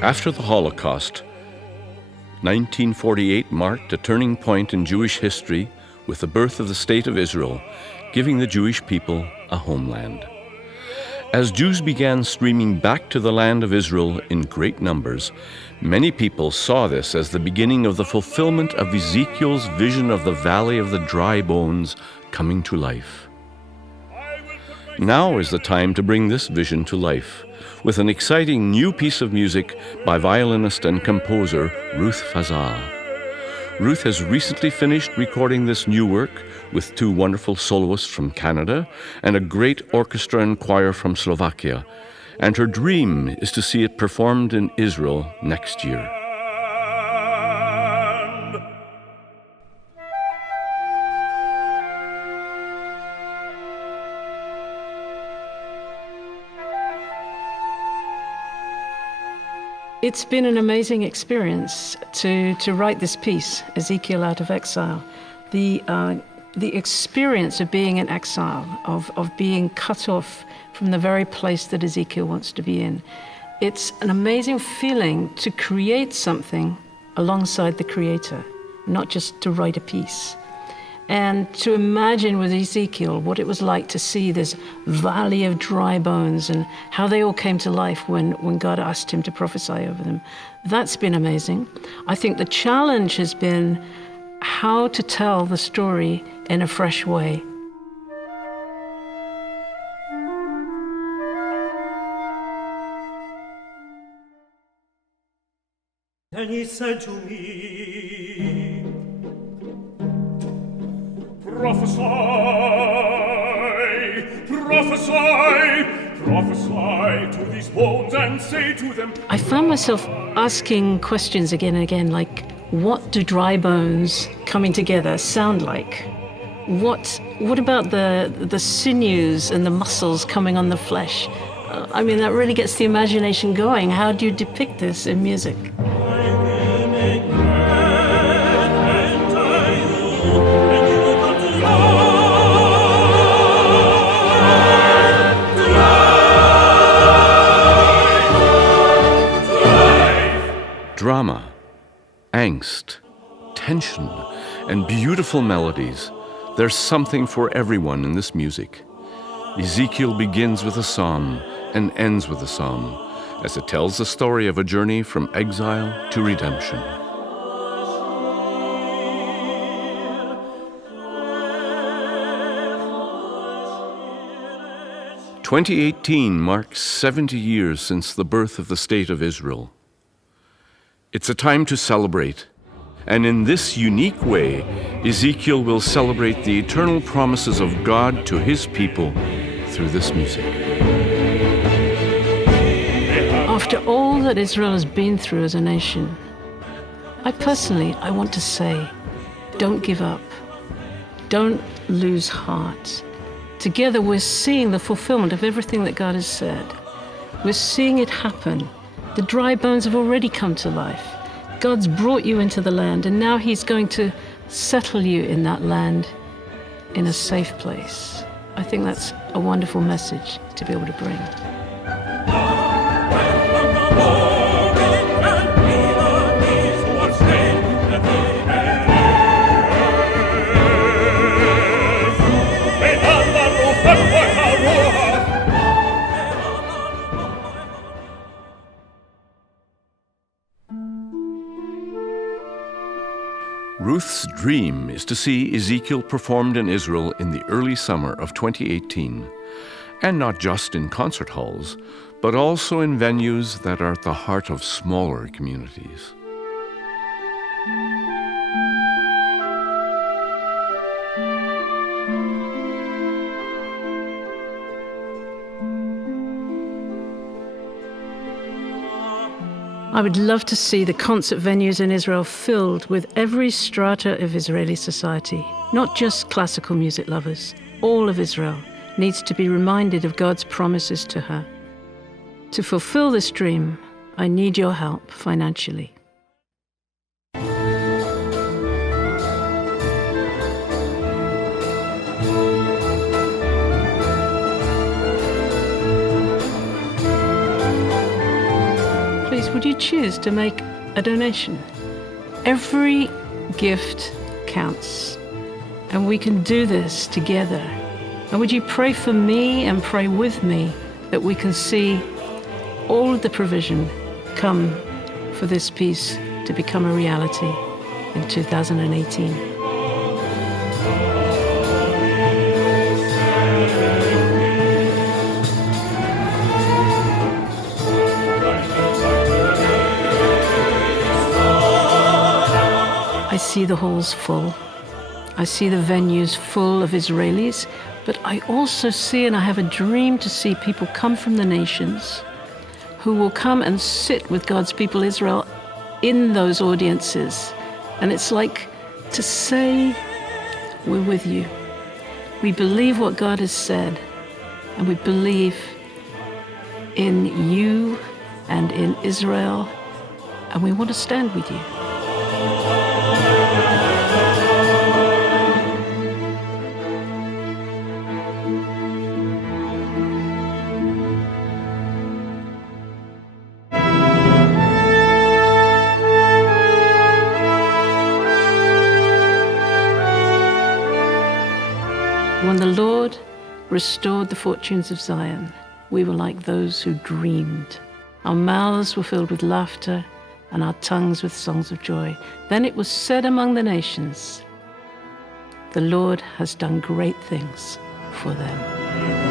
After the Holocaust, 1948 marked a turning point in Jewish history with the birth of the State of Israel, giving the Jewish people a homeland. As Jews began streaming back to the land of Israel in great numbers, many people saw this as the beginning of the fulfillment of Ezekiel's vision of the Valley of the Dry Bones coming to life. Now is the time to bring this vision to life with an exciting new piece of music by violinist and composer Ruth Fazal. Ruth has recently finished recording this new work with two wonderful soloists from Canada and a great orchestra and choir from Slovakia, and her dream is to see it performed in Israel next year. It's been an amazing experience to write this piece, Ezekiel Out of Exile. The experience of being in exile, of being cut off from the very place that Ezekiel wants to be in. It's an amazing feeling to create something alongside the Creator, not just to write a piece. And to imagine with Ezekiel what it was like to see this valley of dry bones and how they all came to life when God asked him to prophesy over them. That's been amazing. I think the challenge has been how to tell the story in a fresh way. And he said to me, prophesy, prophesy, prophesy to these bones and say to them. I found myself asking questions again and again, like, what do dry bones coming together sound like? What about the sinews and the muscles coming on the flesh? I mean, that really gets the imagination going. How do you depict this in music? Drama, angst, tension, and beautiful melodies. There's something for everyone in this music. Ezekiel begins with a psalm and ends with a psalm, as it tells the story of a journey from exile to redemption. "2018 marks 70 years since the birth of the State of Israel. It's a time to celebrate, and in this unique way, Ezekiel will celebrate the eternal promises of God to his people through this music." After all that Israel has been through as a nation, I want to say, don't give up. Don't lose heart. Together we're seeing the fulfillment of everything that God has said. We're seeing it happen. The dry bones have already come to life. God's brought you into the land, and now he's going to settle you in that land in a safe place. I think that's a wonderful message to be able to bring. Ruth's dream is to see Ezekiel performed in Israel in the early summer of 2018, and not just in concert halls, but also in venues that are at the heart of smaller communities. I would love to see the concert venues in Israel filled with every strata of Israeli society, not just classical music lovers. All of Israel needs to be reminded of God's promises to her. To fulfill this dream, I need your help financially. please, would you choose to make a donation? Every gift counts, and we can do this together. And would you pray for me and pray with me that we can see all of the provision come for this piece to become a reality in 2018. I see the halls full. I see the venues full of Israelis, but I also see, and I have a dream to see people come from the nations who will come and sit with God's people Israel in those audiences. And it's like to say, we're with you. We believe what God has said, and we believe in you and in Israel, and we want to stand with you. When the Lord restored the fortunes of Zion, we were like those who dreamed. Our mouths were filled with laughter and our tongues with songs of joy. Then it was said among the nations, the Lord has done great things for them.